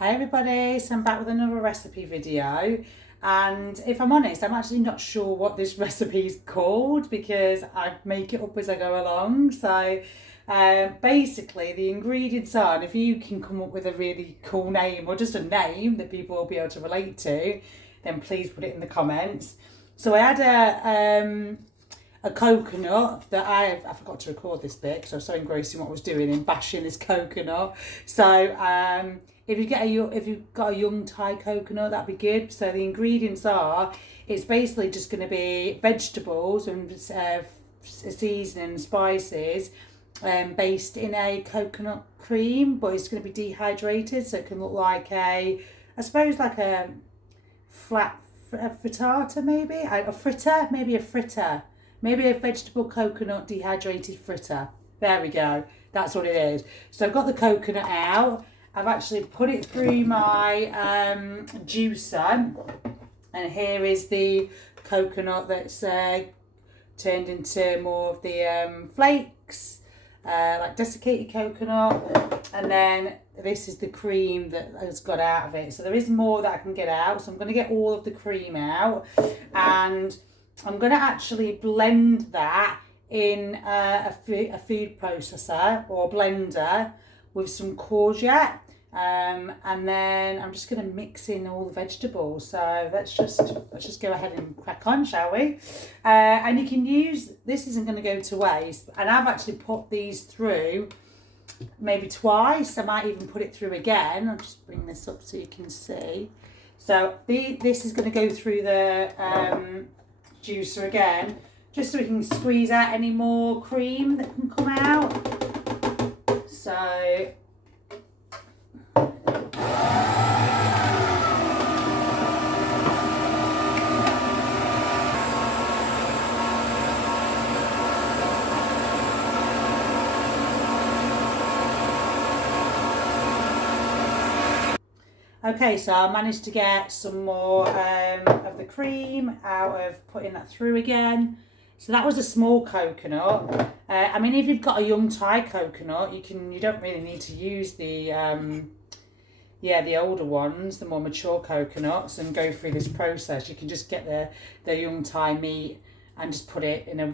Hi everybody, so I'm back with another recipe video, and if I'm honest, I'm actually not sure what this recipe is called because I make it up as I go along. Basically the ingredients are, and if you can come up with a really cool name or just a name that people will be able to relate to, then please put it in the comments. So I had a coconut that I forgot to record this bit because I was so engrossed in what I was doing and bashing this coconut. If you've got a young Thai coconut, that'd be good. So the ingredients are, it's basically just going to be vegetables and seasoning and spices, based in a coconut cream, but it's going to be dehydrated, so it can look like I suppose like a flat frittata, maybe a fritter, maybe a vegetable coconut dehydrated fritter. There we go. That's what it is. So I've got the coconut out. I've actually put it through my juicer, and here is the coconut that's turned into more of the flakes, like desiccated coconut, and then this is the cream that has got out of it. So there is more that I can get out, so I'm going to get all of the cream out, and I'm going to actually blend that in a food processor or blender with some courgette. And then I'm just going to mix in all the vegetables. So let's just go ahead and crack on, shall we? And you can use, this isn't going to go to waste, and I've actually put these through maybe twice. I might even put it through again. I'll just bring this up so you can see. So this is going to go through the juicer again, just so we can squeeze out any more cream that can come out. So okay, so I managed to get some more of the cream out of putting that through again. So that was a small coconut. I mean, if you've got a young Thai coconut, you don't really need to use the older ones, the more mature coconuts, and go through this process. You can just get the young Thai meat and just put it in a a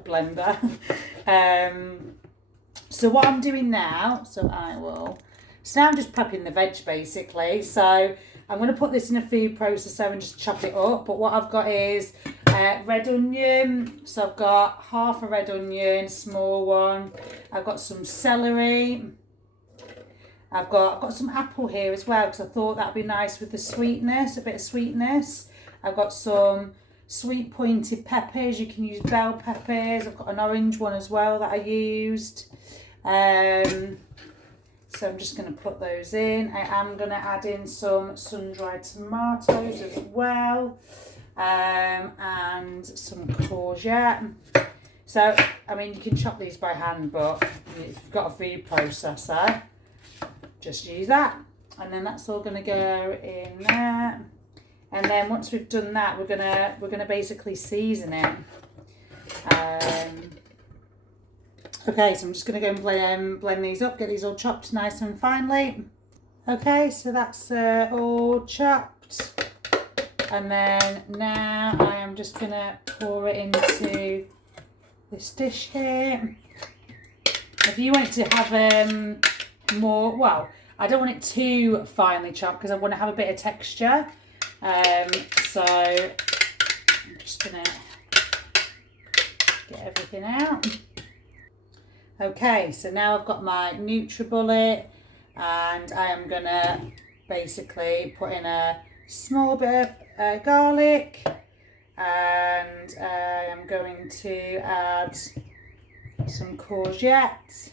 blender. So what I'm doing now, so now I'm just prepping the veg basically. So I'm going to put this in a food processor and just chop it up. But what I've got is red onion. So I've got half a red onion, small one. I've got some celery. I've got some apple here as well because I thought that'd be nice with the sweetness, a bit of sweetness. I've got some sweet pointed peppers. You can use bell peppers. I've got an orange one as well that I used. So I'm just going to put those in. I am going to add in some sun-dried tomatoes as well, and some courgette. So, I mean, you can chop these by hand, but if you've got a food processor, just use that. And then that's all going to go in there. And then once we've done that, we're gonna basically season it. Okay, so I'm just going to go and blend these up, get these all chopped nice and finely. Okay, so that's all chopped. And then now I am just going to pour it into this dish here. If you want it to have more, well, I don't want it too finely chopped because I want to have a bit of texture. So I'm just going to get everything out. Okay, so now I've got my NutriBullet, and I am going to basically put in a small bit of garlic, and I am going to add some courgette.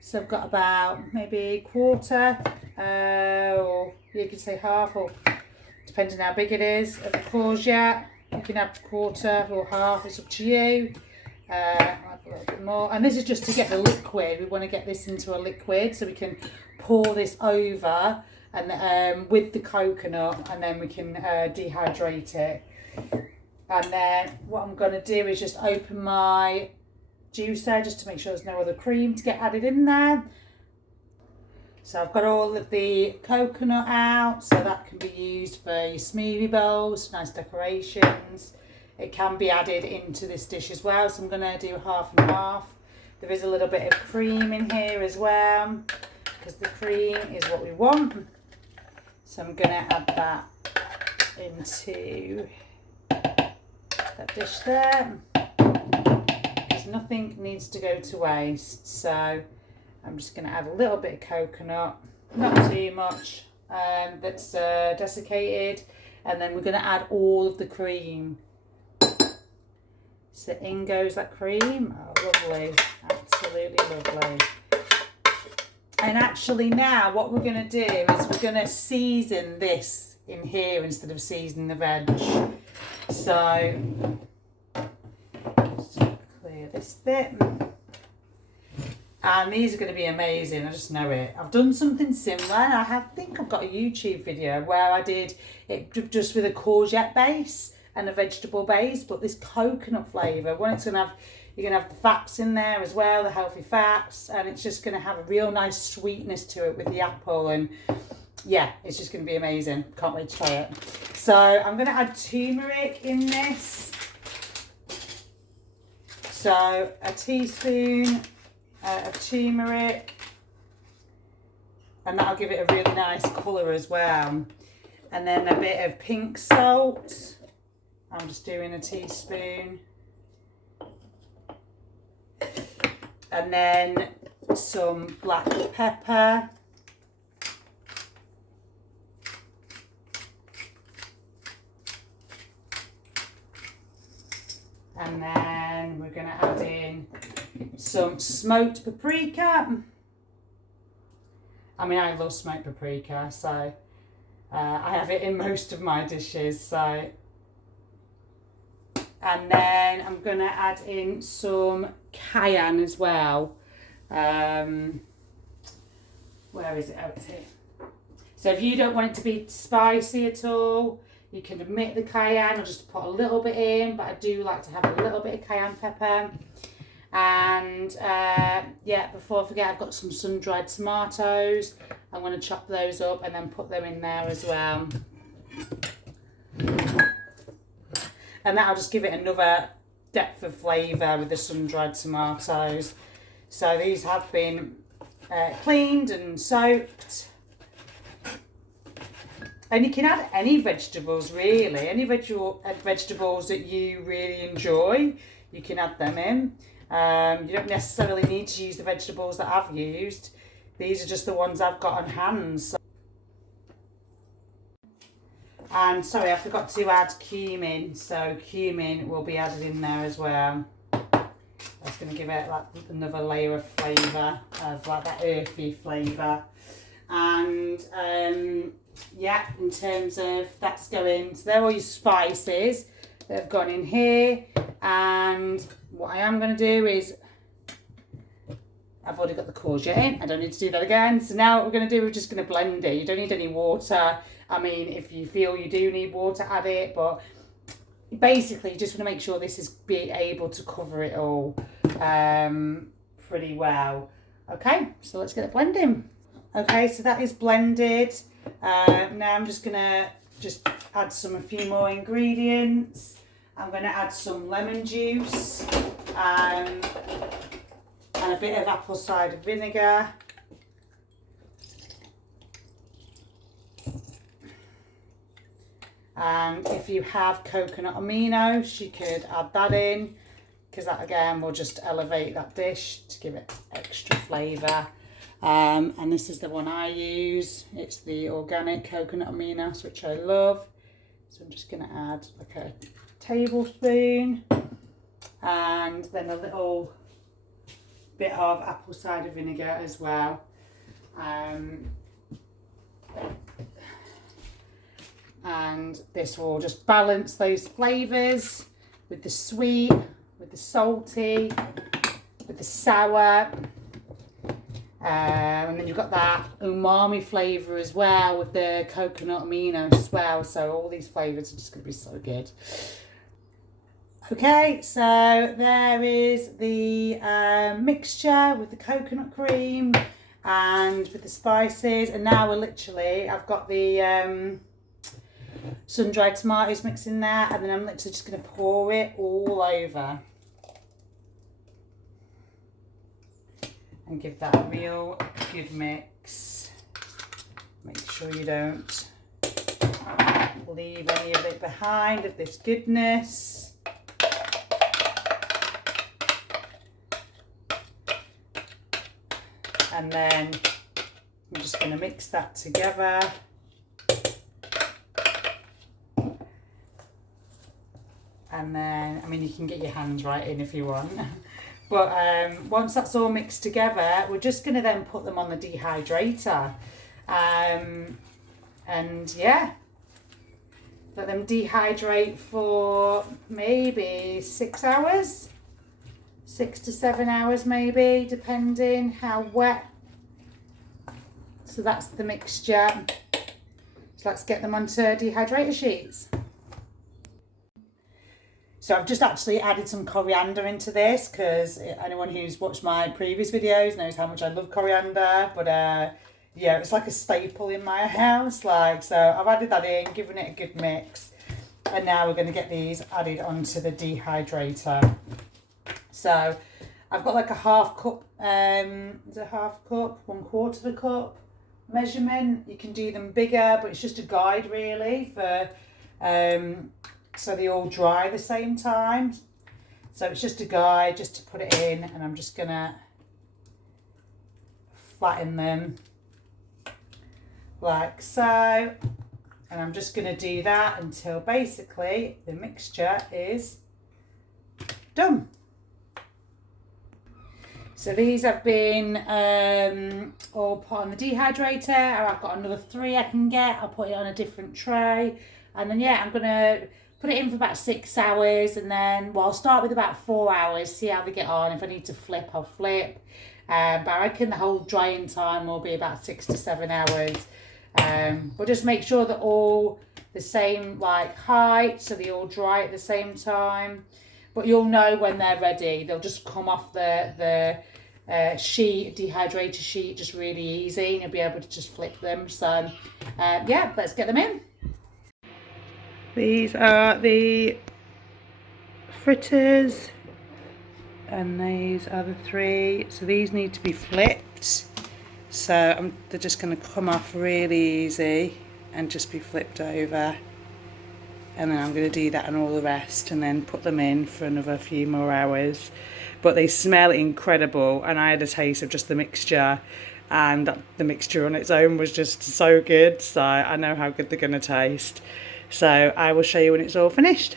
So I've got about maybe a quarter, or you could say half, or depending how big it is, of the courgette. You can add a quarter or half, it's up to you. A little bit more, and this is just to get the liquid. We want to get this into a liquid so we can pour this over and with the coconut, and then we can dehydrate it. And then what I'm going to do is just open my juicer just to make sure there's no other cream to get added in there. So I've got all of the coconut out, so that can be used for your smoothie bowls, nice decorations. It can be added into this dish as well, so I'm going to do half and half. There is a little bit of cream in here as well, because the cream is what we want. So I'm going to add that into that dish there, because nothing needs to go to waste. So I'm just going to add a little bit of coconut, not too much, that's desiccated, and then we're going to add all of the cream. So in goes that cream. Oh, lovely, absolutely lovely. And actually now what we're going to do is we're going to season this in here instead of seasoning the veg. So just clear this bit. And these are going to be amazing, I just know it. I've done something similar, and I think I've got a YouTube video where I did it just with a courgette base and a vegetable base, but this coconut flavour, when it's going to have, you're going to have the fats in there as well, the healthy fats, and it's just going to have a real nice sweetness to it with the apple, and yeah, it's just going to be amazing. Can't wait to try it. So I'm going to add turmeric in this. So a teaspoon of turmeric, and that'll give it a really nice colour as well. And then a bit of pink salt. I'm just doing a teaspoon. And then some black pepper. And then we're going to add in some smoked paprika. I mean, I love smoked paprika, so I have it in most of my dishes. So, and then I'm going to add in some cayenne as well. Where is it? Out here. So if you don't want it to be spicy at all, you can omit the cayenne or just put a little bit in, but I do like to have a little bit of cayenne pepper. And yeah, before I forget, I've got some sun-dried tomatoes. I'm going to chop those up and then put them in there as well. And that'll just give it another depth of flavour with the sun-dried tomatoes. So these have been cleaned and soaked. And you can add any vegetables really, any vegetables that you really enjoy, you can add them in. You don't necessarily need to use the vegetables that I've used. These are just the ones I've got on hand. So. And sorry, I forgot to add cumin, so cumin will be added in there as well. That's going to give it like another layer of flavour, of like that earthy flavour. And yeah, in terms of that's going, so they're all your spices that have gone in here. And what I am going to do is, I've already got the courgette in, I don't need to do that again. So now what we're going to do, we're just going to blend it. You don't need any water. I mean, if you feel you do need water, add it, but basically you just want to make sure this is be able to cover it all pretty well. Okay, so let's get it blending. Okay, so that is blended. Now I'm just going to add a few more ingredients. I'm going to add some lemon juice and a bit of apple cider vinegar. And if you have coconut aminos, you could add that in, because that again will just elevate that dish to give it extra flavour. And this is the one I use. It's the organic coconut aminos, which I love. So I'm just going to add like a tablespoon and then a little bit of apple cider vinegar as well. And this will just balance those flavours with the sweet, with the salty, with the sour. And then you've got that umami flavour as well with the coconut aminos as well. So all these flavours are just going to be so good. Okay, so there is the mixture with the coconut cream and with the spices. And now we're literally, I've got the sun-dried tomatoes mixed in there, and then I'm literally just going to pour it all over and give that a real good mix. Make sure you don't leave any of it behind, of this goodness. And then I'm just going to mix that together. And then, I mean, you can get your hands right in if you want. But once that's all mixed together, we're just going to then put them on the dehydrator. And yeah, let them dehydrate for maybe 6 hours. 6 to 7 hours maybe, depending how wet. So that's the mixture. So let's get them onto dehydrator sheets. So I've just actually added some coriander into this because anyone who's watched my previous videos knows how much I love coriander. But yeah, it's like a staple in my house. Like, so I've added that in, given it a good mix. And now we're going to get these added onto the dehydrator. So I've got like a half cup, is it half cup, 1/4 of a cup measurement. You can do them bigger, but it's just a guide really for so they all dry at the same time. So it's just a guide just to put it in, and I'm just gonna flatten them like so. And I'm just gonna do that until basically the mixture is done. So these have been all put on the dehydrator. I've got another 3 I can get. I'll put it on a different tray. And then yeah, I'm gonna put it in for about 6 hours, and then, well, I'll start with about 4 hours, see how they get on. If I need to flip, I'll flip. But I reckon the whole drying time will be about 6 to 7 hours. But just make sure they're all the same like height, so they all dry at the same time. But you'll know when they're ready. They'll just come off the sheet, dehydrator sheet, just really easy, and you'll be able to just flip them. So yeah, let's get them in. These are the fritters, and these are the 3. So these need to be flipped. So they're just going to come off really easy and just be flipped over. And then I'm going to do that on all the rest, and then put them in for another few more hours. But they smell incredible, and I had a taste of just the mixture, and the mixture on its own was just so good. So I know how good they're going to taste. So I will show you when it's all finished.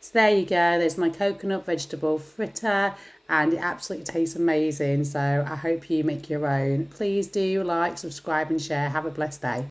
So there you go, there's my coconut vegetable fritter, and it absolutely tastes amazing. So I hope you make your own. Please do like, subscribe and share. Have a blessed day.